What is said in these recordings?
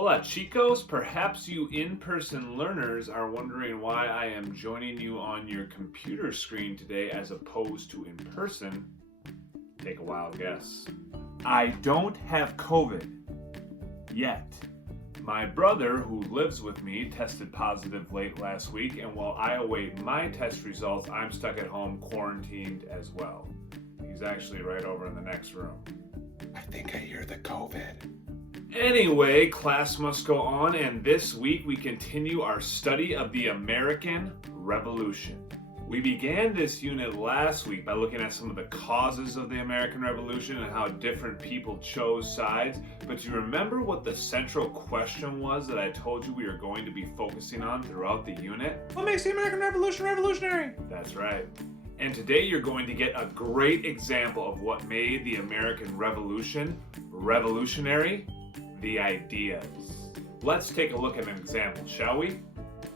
Hola chicos, perhaps you in-person learners are wondering why I am joining you on your computer screen today as opposed to in person. Take a wild guess. I don't have COVID. Yet. My brother, who lives with me, tested positive late last week, and while I await my test results, I'm stuck at home quarantined as well. He's actually right over in the next room. I think I hear the COVID. Anyway, class must go on, and this week we continue our study of the American Revolution. We began this unit last week by looking at some of the causes of the American Revolution and how different people chose sides, but do you remember what the central question was that I told you we were going to be focusing on throughout the unit? What makes the American Revolution revolutionary? That's right. And today you're going to get a great example of what made the American Revolution revolutionary: the ideas. Let's take a look at an example, shall we?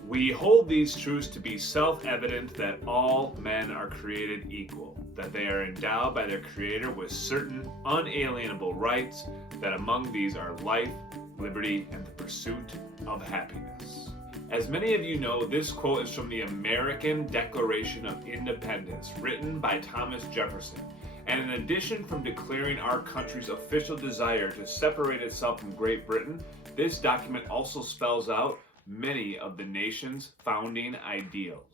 We hold these truths to be self-evident that all men are created equal, that they are endowed by their Creator with certain unalienable rights, that among these are life, liberty, and the pursuit of happiness. As many of you know, this quote is from the American Declaration of Independence, written by Thomas Jefferson. And in addition from declaring our country's official desire to separate itself from Great Britain, this document also spells out many of the nation's founding ideals.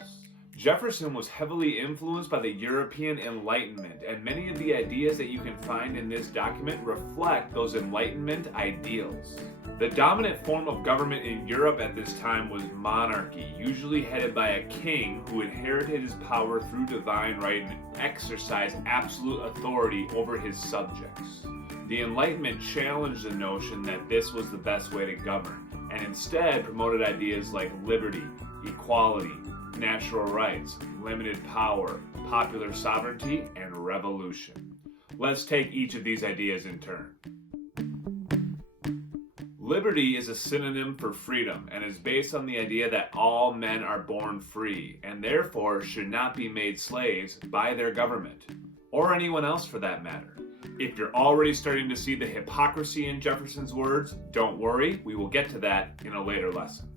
Jefferson was heavily influenced by the European Enlightenment, and many of the ideas that you can find in this document reflect those Enlightenment ideals. The dominant form of government in Europe at this time was monarchy, usually headed by a king who inherited his power through divine right and exercised absolute authority over his subjects. The Enlightenment challenged the notion that this was the best way to govern, and instead promoted ideas like liberty, equality, natural rights, limited power, popular sovereignty, and revolution. Let's take each of these ideas in turn. Liberty is a synonym for freedom and is based on the idea that all men are born free and therefore should not be made slaves by their government, or anyone else for that matter. If you're already starting to see the hypocrisy in Jefferson's words, don't worry, we will get to that in a later lesson.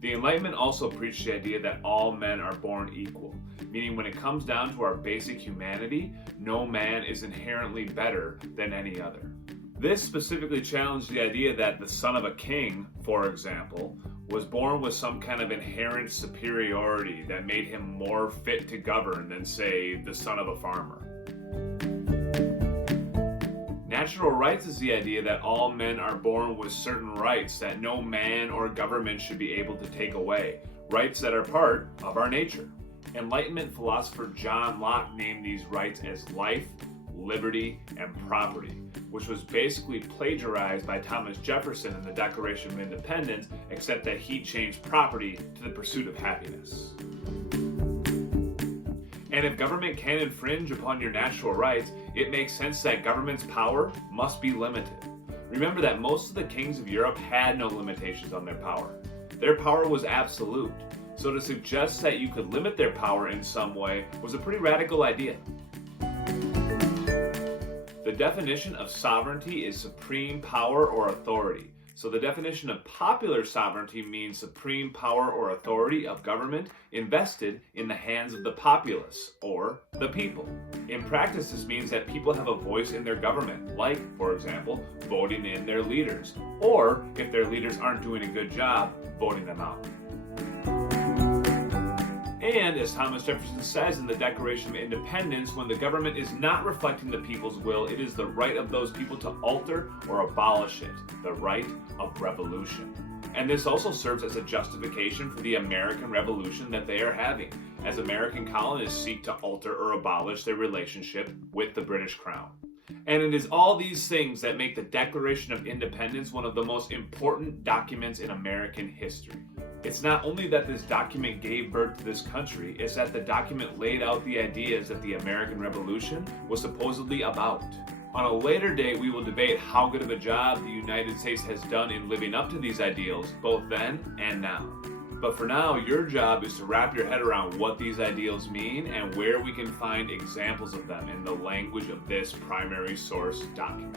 The Enlightenment also preached the idea that all men are born equal, meaning when it comes down to our basic humanity, no man is inherently better than any other. This specifically challenged the idea that the son of a king, for example, was born with some kind of inherent superiority that made him more fit to govern than, say, the son of a farmer. Natural rights is the idea that all men are born with certain rights that no man or government should be able to take away, rights that are part of our nature. Enlightenment philosopher John Locke named these rights as life, liberty, and property, which was basically plagiarized by Thomas Jefferson in the Declaration of Independence, except that he changed property to the pursuit of happiness. And if government can infringe upon your natural rights, it makes sense that government's power must be limited. Remember that most of the kings of Europe had no limitations on their power. Their power was absolute. So to suggest that you could limit their power in some way was a pretty radical idea. The definition of sovereignty is supreme power or authority. So the definition of popular sovereignty means supreme power or authority of government invested in the hands of the populace, or the people. In practice, this means that people have a voice in their government, like, for example, voting in their leaders, or if their leaders aren't doing a good job, voting them out. And as Thomas Jefferson says in the Declaration of Independence, when the government is not reflecting the people's will, it is the right of those people to alter or abolish it, the right of revolution. And this also serves as a justification for the American Revolution that they are having, as American colonists seek to alter or abolish their relationship with the British Crown. And it is all these things that make the Declaration of Independence one of the most important documents in American history. It's not only that this document gave birth to this country, it's that the document laid out the ideas that the American Revolution was supposedly about. On a later date, we will debate how good of a job the United States has done in living up to these ideals, both then and now. But for now, your job is to wrap your head around what these ideals mean and where we can find examples of them in the language of this primary source document.